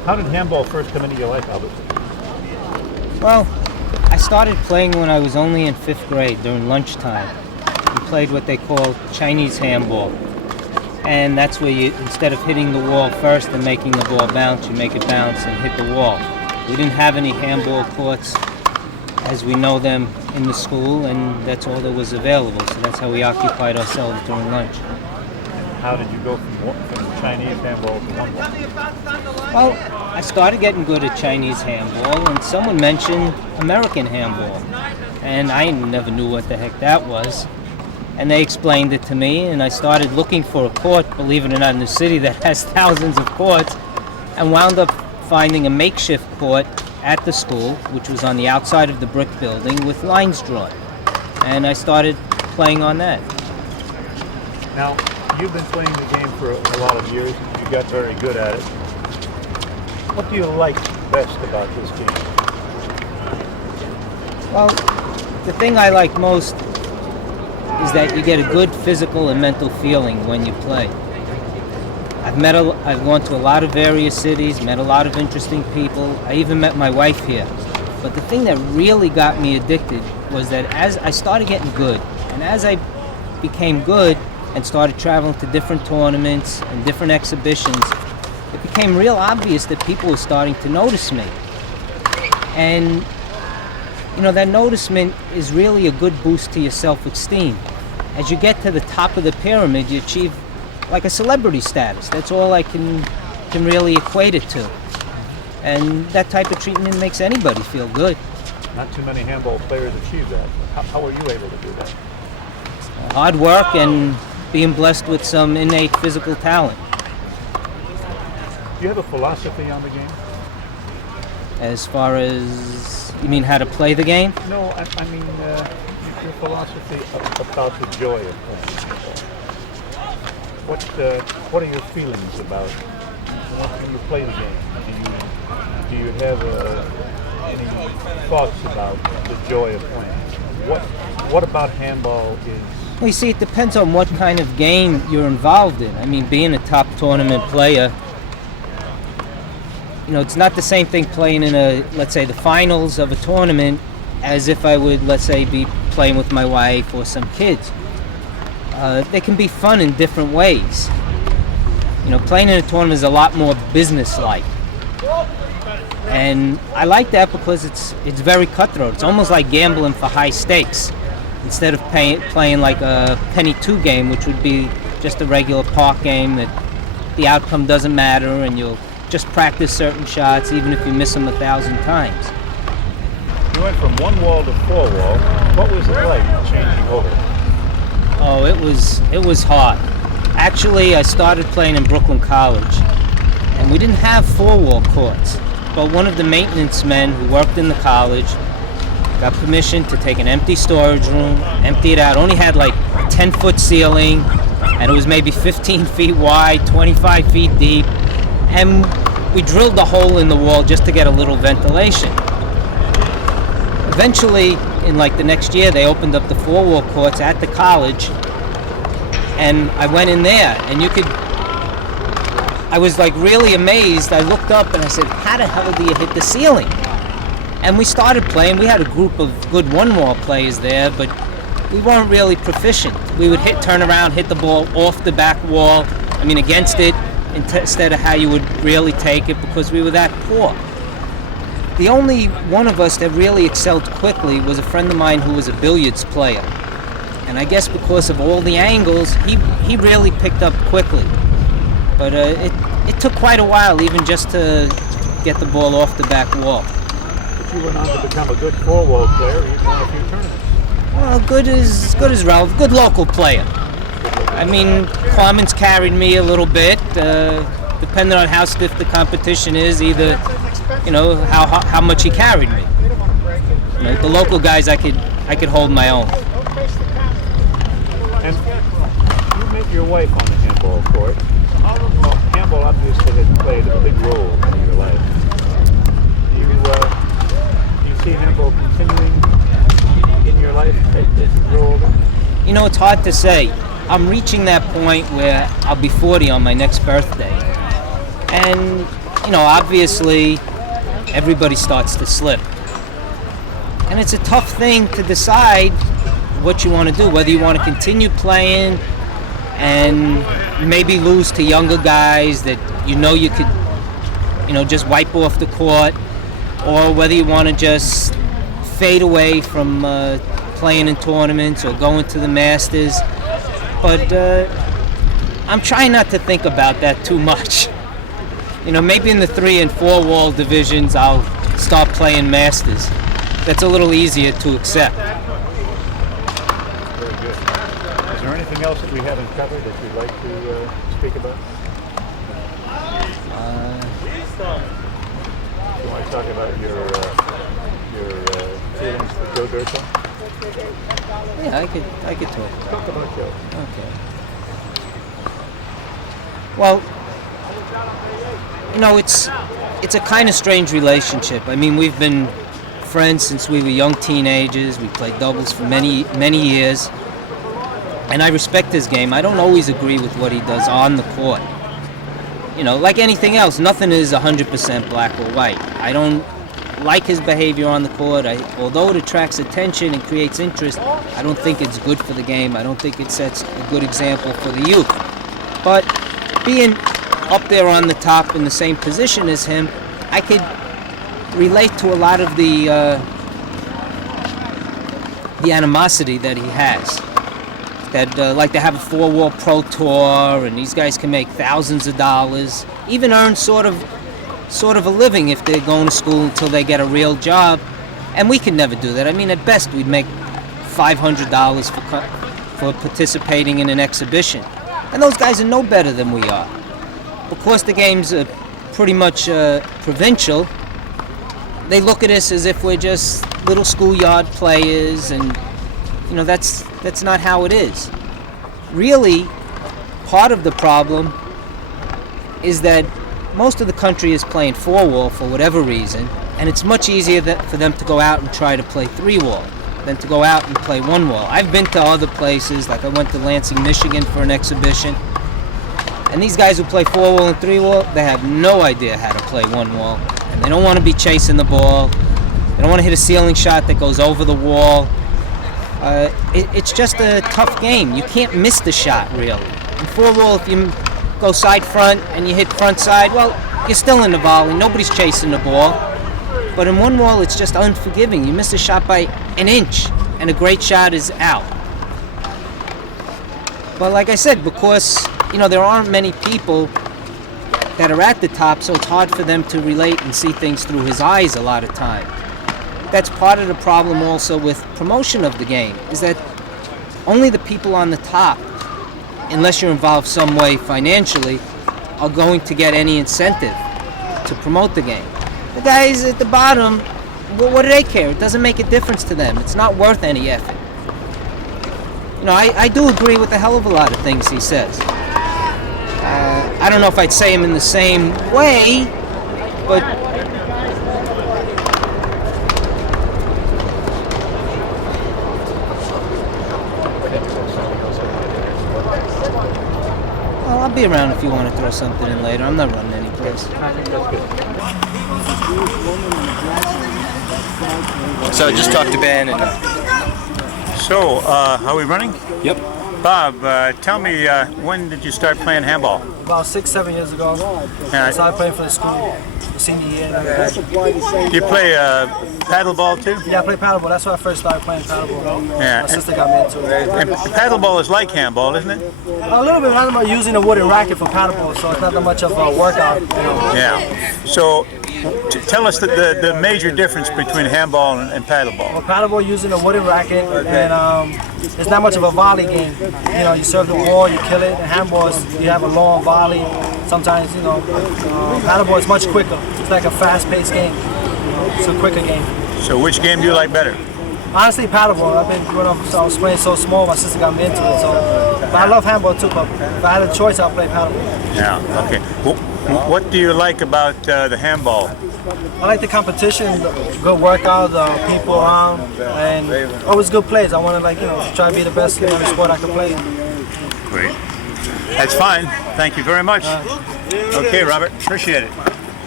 How did handball first come into your life, Albert? Well, I started playing when I was only in 5th grade during lunchtime. We played what they call Chinese handball. And that's where you, instead of hitting the wall first and making the ball bounce, you make it bounce and hit the wall. We didn't have any handball courts as we know them in the school, and that's all that was available. So that's how we occupied ourselves during lunch. How did you go from Chinese handball to handball? Well, I started getting good at Chinese handball, and someone mentioned American handball. And I never knew what the heck that was. And they explained it to me, and I started looking for a court, believe it or not, in a city that has thousands of courts, and wound up finding a makeshift court at the school, which was on the outside of the brick building with lines drawn. And I started playing on that. Now, you've been playing the game for a lot of years. You got very good at it. What do you like best about this game? Well, the thing I like most is that you get a good physical and mental feeling when you play. I've gone to a lot of various cities, met a lot of interesting people. I even met my wife here. But the thing that really got me addicted was that as I started getting good, and as I became good and started traveling to different tournaments and different exhibitions, it became real obvious that people were starting to notice me. And you know, that noticement is really a good boost to your self-esteem. As you get to the top of the pyramid, you achieve like a celebrity status. That's all I can really equate it to. And that type of treatment makes anybody feel good. Not too many handball players achieve that. How were you able to do that? Hard work and being blessed with some innate physical talent. Do you have a philosophy on the game? As far as, you mean how to play the game? No, I mean your philosophy about the joy of playing. What are your feelings about when you play the game? Do you have any thoughts about the joy of playing? What about handball is? Well, you see, it depends on what kind of game you're involved in. I mean, being a top tournament player, you know, it's not the same thing playing in let's say, the finals of a tournament as if I would, let's say, be playing with my wife or some kids. They can be fun in different ways. You know, playing in a tournament is a lot more business-like. And I like that because it's very cutthroat. It's almost like gambling for high stakes instead of playing like a penny 2 game, which would be just a regular park game that the outcome doesn't matter and you'll just practice certain shots even if you miss them 1,000 times. You went from 1 wall to 4 wall. What was it like changing over? Oh, it was hard. Actually, I started playing in Brooklyn College, and we didn't have 4 wall courts. But one of the maintenance men who worked in the college got permission to take an empty storage room, empty it out. Only had like a 10-foot ceiling, and it was maybe 15 feet wide, 25 feet deep. And we drilled the hole in the wall just to get a little ventilation. Eventually, in like the next year, they opened up the 4 wall courts at the college, and I went in there, and I was like really amazed. I looked up and I said, how the hell do you hit the ceiling? And we started playing. We had a group of good 1 wall players there, but we weren't really proficient. We would turn around, hit the ball off the back wall, against it, instead of how you would really take it, because we were that poor. The only one of us that really excelled quickly was a friend of mine who was a billiards player. And I guess because of all the angles, he really picked up quickly. But it took quite a while even just to get the ball off the back wall. But you went on to become a good 4 wall player. You won a few tournaments. Well, good is relative. Good local player. Clemens carried me a little bit, depending on how stiff the competition is, either, how much he carried me. The local guys, I could hold my own. And you met your wife on the handball court. Well, handball obviously has played a big role in your life. Do you see handball continuing in your life as you grow older? It's hard to say. I'm reaching that point where I'll be 40 on my next birthday. And obviously everybody starts to slip. And it's a tough thing to decide what you want to do, whether you want to continue playing and maybe lose to younger guys that you could, just wipe off the court, or whether you want to just fade away from playing in tournaments or going to the Masters. But I'm trying not to think about that too much. Maybe in the 3 and 4 wall divisions I'll start playing Masters. That's a little easier to accept. Very good. Is there anything else that we haven't covered that you'd like to speak about? You want to talk about your feelings for Joe Dirtle? Yeah, I could talk. Talk about Joe. Okay. Well, it's a kind of strange relationship. I mean, we've been friends since we were young teenagers. We played doubles for many, many years. And I respect his game. I don't always agree with what he does on the court. Like anything else, nothing is 100% black or white. I don't like his behavior on the court. Although it attracts attention and creates interest, I don't think it's good for the game. I don't think it sets a good example for the youth. But being up there on the top in the same position as him, I could relate to a lot of the animosity that he has. That like to have a 4-wall pro tour, and these guys can make thousands of dollars, even earn sort of a living if they're going to school until they get a real job, and we can never do that. I mean, at best we'd make $500 for participating in an exhibition, and those guys are no better than we are. Of course, the game's pretty much provincial. They look at us as if we're just little schoolyard players, and that's not how it is. Really, part of the problem is that most of the country is playing 4-wall for whatever reason, and it's much easier for them to go out and try to play 3-wall than to go out and play 1-wall. I've been to other places, like I went to Lansing, Michigan for an exhibition, and these guys who play 4-wall and 3-wall, they have no idea how to play 1-wall, and they don't want to be chasing the ball. They don't want to hit a ceiling shot that goes over the wall. It's just a tough game. You can't miss the shot, really. In 4-wall, if you go side front and you hit front side, well, you're still in the volley. Nobody's chasing the ball. But in 1-wall, it's just unforgiving. You miss a shot by an inch, and a great shot is out. But like I said, because there aren't many people that are at the top, so it's hard for them to relate and see things through his eyes a lot of time. That's part of the problem also with promotion of the game, is that only the people on the top, unless you're involved some way financially, are going to get any incentive to promote the game. The guys at the bottom, what do they care? It doesn't make a difference to them. It's not worth any effort. I do agree with a hell of a lot of things he says. I don't know if I'd say him in the same way, but I'll be around if you want to throw something in later. I'm not running any place. So I just talked to Ben and. So, are we running? Yep. Bob, tell me, when did you start playing handball? About 6-7 years ago. I started playing for the school, the senior year. Do you play paddleball too? Yeah, I play paddleball. That's why I first started playing paddleball. Yeah. My sister got me into it. And paddleball is like handball, isn't it? A little bit. I'm using a wooden racket for paddleball, so it's not that much of a workout. Yeah. So, tell us the major difference between handball and paddleball. Well, paddleball using a wooden racket, and it's not much of a volley game. You serve the ball, you kill it. And handball is you have a long volley. Sometimes, paddleball is much quicker. It's like a fast-paced game. It's a quicker game. So, which game do you like better? Honestly, paddleball. When I was playing so small, my sister got me into it. But I love handball too. But if I had a choice, I'd play paddleball. Yeah. Okay. Well, what do you like about the handball? I like the competition, the good workout, the people around, and always good plays. I want to try to be the best in every sport I can play. Great. That's fine. Thank you very much. Okay, Robert. Appreciate it.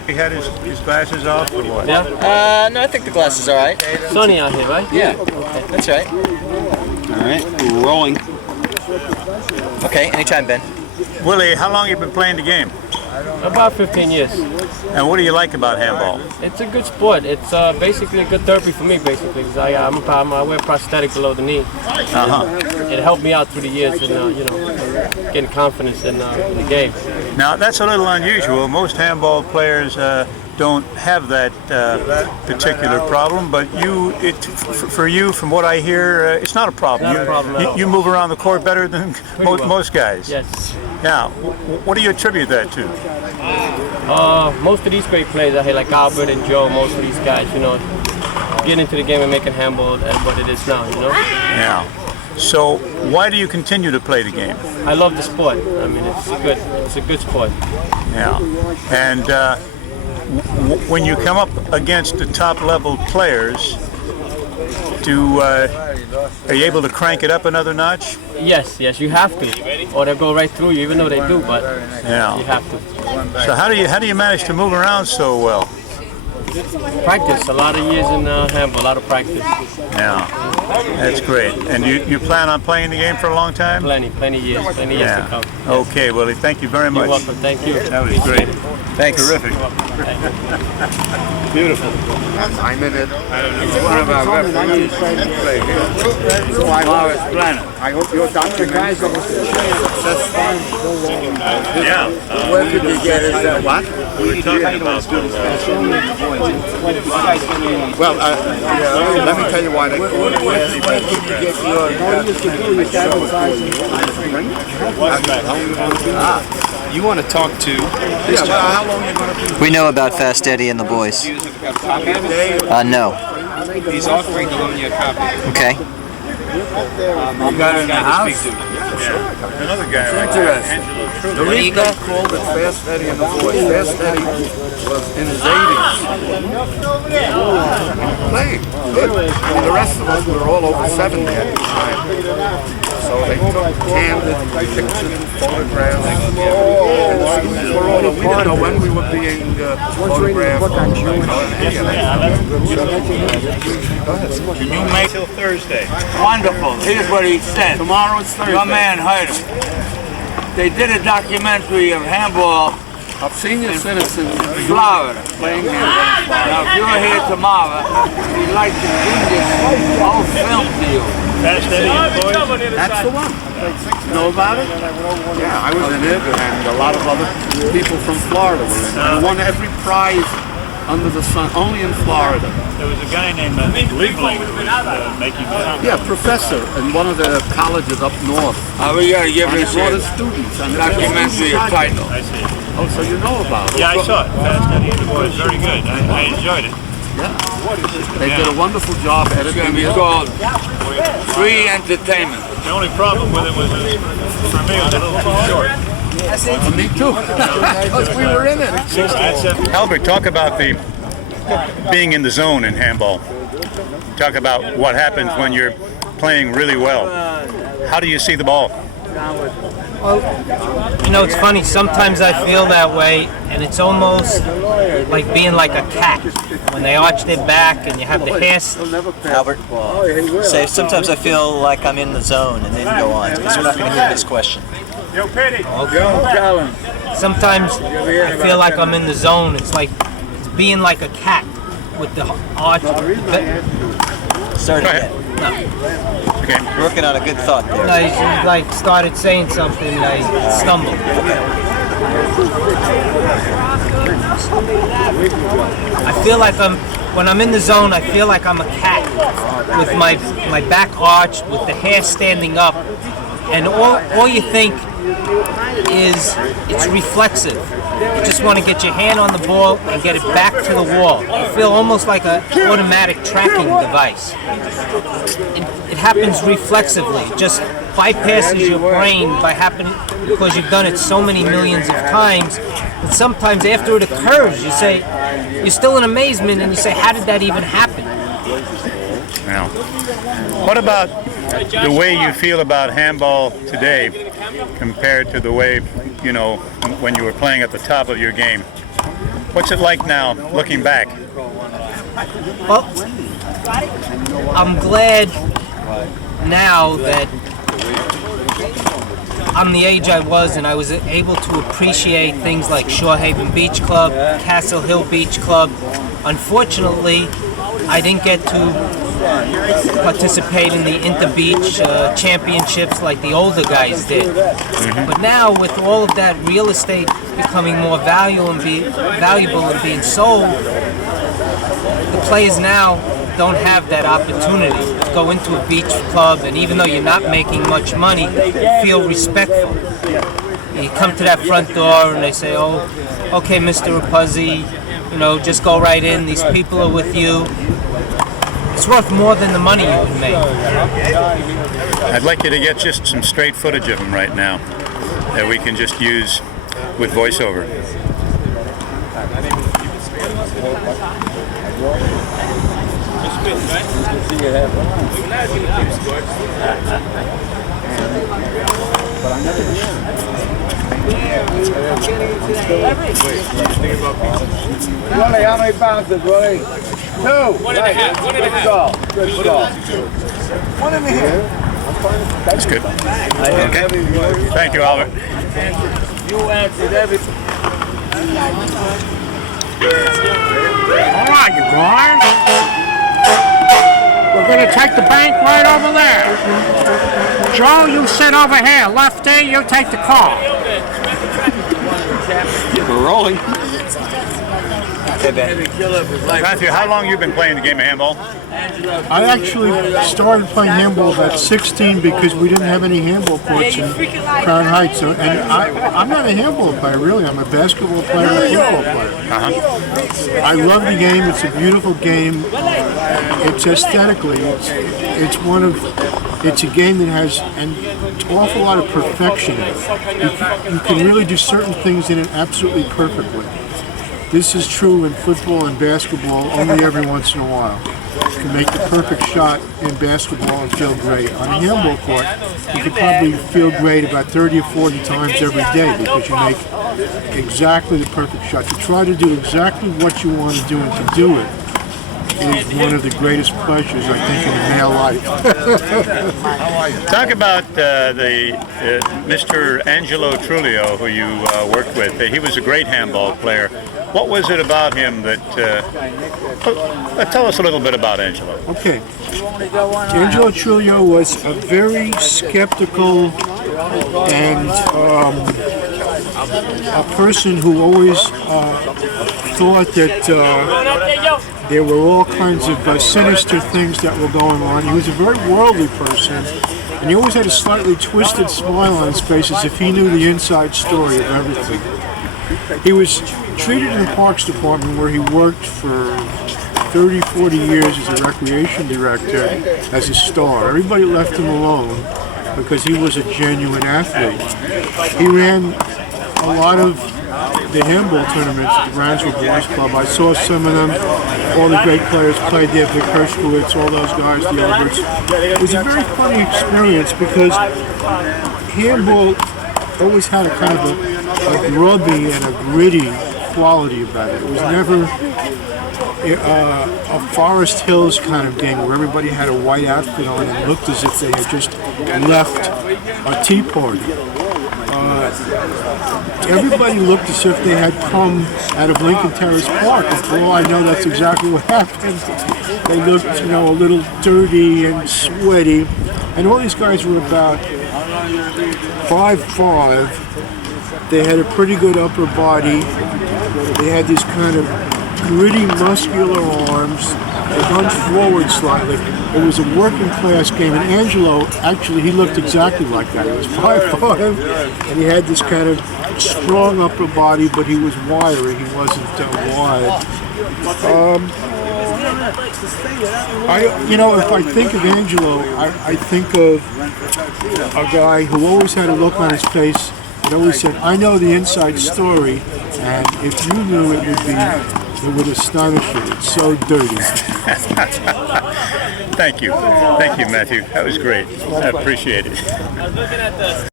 He had his glasses off or what? Yeah. No, I think the glass is all right. Sunny out here, right? Yeah, that's right. All right, we're rolling. Okay, anytime, Ben. Willie, how long have you been playing the game? About 15 years. And what do you like about handball? It's a good sport. It's basically a good therapy for me, basically. 'Cause I wear prosthetic below the knee. It helped me out through the years in, getting confidence in the game. Now, that's a little unusual. Most handball players don't have that particular problem, but for you, from what I hear, it's not a problem. Not a problem at all. You move around the court better than most guys. Yes. Now, what do you attribute that to? Most of these great players out here, like Albert and Joe, most of these guys, get into the game and making handball at what it is now, Yeah. So, why do you continue to play the game? I love the sport. I mean, it's a good sport. Yeah. And when you come up against the top level players, are you able to crank it up another notch? Yes, you have to, or they'll go right through you, even though they do, but you have to. So how do you manage to move around so well? Practice, a lot of years in handball, a lot of practice. Yeah, that's great. And you plan on playing the game for a long time? Plenty years to come. Okay, Willie, thank you very much. You're welcome, thank you. That was great. Thanks. Terrific. Beautiful. I'm in it. One of our referees play here. So I hope you're done. Guys, Yeah. where did you get it? What? We were talking about Well, let me tell you why they call it. You want to talk to? Yeah, well, how long are you going to be? We know about Fast Eddie and the boys. No. He's offering to loan you a copy. Okay. You got it in the house? another guy like Angelo. The reason I called it Fast Eddie and the Boys, Fast Eddie was in his 80s. Playing good. And the rest of us were all over 70 at the time. So they took candid pictures and photographs. And the students were all over. We didn't know when we were being photographed. Can you make till Thursday? Wonderful. Here's what he said. Tomorrow it's Thursday. Your man heard him. They did a documentary of handball Of senior citizens in Florida. playing handball. Now, if you're here tomorrow, we'd like to bring this whole film to you. Fast Eddie and the boys? That's the one. You know about it? Yeah, I was in it, and a lot of other people from Florida were in it. I won every prize under the sun, only in Florida. There was a guy named Liebling who was making films. Yeah, professor in one of the colleges up north. We gotta give And he this brought a his students. And documentary title. I see. Oh, so you know about it? Yeah, I saw it. Fast Eddie and the boys. Very good. I enjoyed it. Yeah. They did a wonderful job It's gonna editing be it. called Free Entertainment. The only problem with it was, for me, it was a little too short. Me too. Because we were in it. Albert, talk about the being in the zone in handball. Talk about what happens when you're playing really well. How do you see the ball? It's funny, sometimes I feel that way, and it's almost like being like a cat. When they arch their back and you have the hair... Albert, say sometimes I feel like I'm in the zone, and then go on, because we're not going to hear this question. Yo, Petty. Sometimes I feel like I'm in the zone. It's like being like a cat with the arch... Start again. Okay. Working on a good thought there. No, he like started saying something and I stumbled. I feel like when I'm in the zone, I feel like I'm a cat with my back arched, with the hair standing up, and all you think is it's reflexive. You just want to get your hand on the ball and get it back to the wall. You feel almost like an automatic tracking device. It happens reflexively. It just bypasses your brain because you've done it so many millions of times. And sometimes after it occurs, you're still in amazement and you say, how did that even happen? Now, what about the way you feel about handball today compared to the way, when you were playing at the top of your game? What's it like now, looking back? Well, I'm glad now that I'm the age I was and I was able to appreciate things like Shore Haven Beach Club, Castle Hill Beach Club. Unfortunately, I didn't get to participate in the Inter-Beach championships like the older guys did. But now, with all of that real estate becoming more valuable and being sold, the players now don't have that opportunity to go into a beach club, and even though you're not making much money, feel respectful. You come to that front door and they say, "Oh, okay, Mr. Apuzzi, you know, just go right in. These people are with you." It's worth more than the money you would make. I'd like you to get just some straight footage of them right now that we can just use with voiceover. Rolly, how many bounces, Rolly? 2. 1.5. Good call. 1.5. That's good. Okay. Thank you, Albert. You answered everything. All right, you guys. We're going to take the bank right over there. Joe, you sit over here. Lefty, you take the car. We're rolling. Matthew, how long have you been playing the game of handball? I actually started playing handball at 16 because we didn't have any handball courts in Crown Heights. And I'm not a handball player, really. I'm a basketball player and a football player. I love the game. It's a beautiful game. It's aesthetically, it's a game that has an awful lot of perfection in it. You can really do certain things in it absolutely perfectly. This is true in football and basketball only every once in a while. You can make the perfect shot in basketball and feel great. On a handball court, you could probably feel great about 30 or 40 times every day because you make exactly the perfect shot. To try to do exactly what you want to do and to do it is one of the greatest pleasures, I think, in male life. Talk about Mr. Angelo Trulio, who you worked with. He was a great handball player. What was it about him that... tell us a little bit about Angelo. Okay. Angelo Trulio was a very skeptical and a person who always thought that there were all kinds of sinister things that were going on. He was a very worldly person, and he always had a slightly twisted smile on his face as if he knew the inside story of everything. He was treated in the Parks Department where he worked for 30, 40 years as a recreation director as a star. Everybody left him alone because he was a genuine athlete. He ran a lot of the handball tournaments at the Rancho Boys Club. I saw some of them. All the great players played there, Vic Hershkowitz, all those guys, the Alberts. It was a very funny experience because handball always had a kind of a grubby and a gritty quality about it. It was never a Forest Hills kind of game where everybody had a white outfit on and looked as if they had just left a tea party. Everybody looked as if they had come out of Lincoln Terrace Park, and for all I know, that's exactly what happened. They looked, a little dirty and sweaty, and all these guys were about 5'5". They had a pretty good upper body. They had these kind of gritty, muscular arms. They hunched forward slightly. It was a working class game, and Angelo, actually, he looked exactly like that. He was 5'5", and he had this kind of strong upper body, but he was wiry. He wasn't wide. If I think of Angelo, I think of a guy who always had a look on his face and always said, "I know the inside story, and if you knew it would astonish you. It's so dirty." Thank you, Matthew. That was great. I appreciate it.